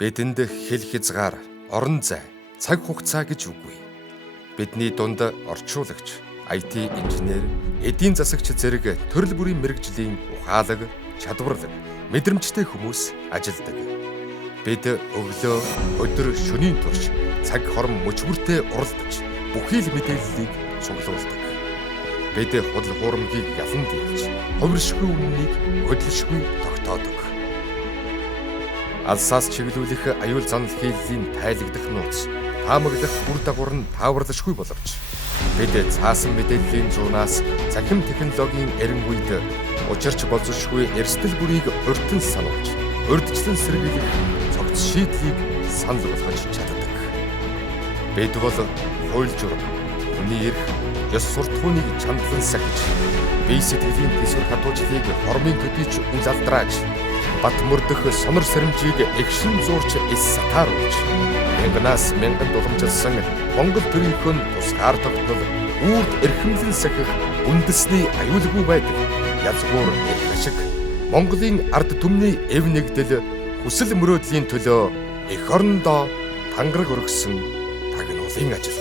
Бидэнд хэл хязгаар, орон зай, цаг хугацаа гэж үгүй. Бидний дунд орчуулагч, IT инженер, эдийн засагч зэрэг төрөл бүрийн мэргэжлийн ухаалаг, чадварлаг, мэдрэмжтэй хүмүүс ажилдаг. Бид өглөө, өдөр, шөнийн турш цаг хором мөчвөртэй уралдаж, бүхий л мэдээллийг цуглуулдаг. Бид худал хуурмгийг ялан дийлж, хувиршгүй үннийг хөдөлшгүй тогтоодог. Алсаас чиглүүлэх аюул занал хийлийн тайлагдах нууц, таамаглах үр дагавар нь тааварлашгүй боловч бид цаасан мэдээллийн зуунаас цахим технологийн эрен үед учирч болзошгүй эрсдэл бүрийг урьдчилан сануулж, урьдчилан сэргийлэх цогц шийдлийг санал болгож чаддаг. Бид бол хууль журам, хүний эрх, ёс суртахууныг чандлан сахиж, бие сэтгэлийн төсвөр хадуужлыг хормын төдийч үл алдрааж, бат мөрдөх сонор сэрэмжийг эгшин зуурч эс сатааруулж, мянганаас мянган дуламжилсан Монгол төрийнхөө тусгаар тогтнол үрд эрхэмлэн сахих үндэсний аюулгүй байдаг язгуур эрх ашиг Монголын ард түмний эв нэгдэл хүсэл мөрөөдлийн төлөө эх орондоо тангараг өргөсөн тагнуулын ажил.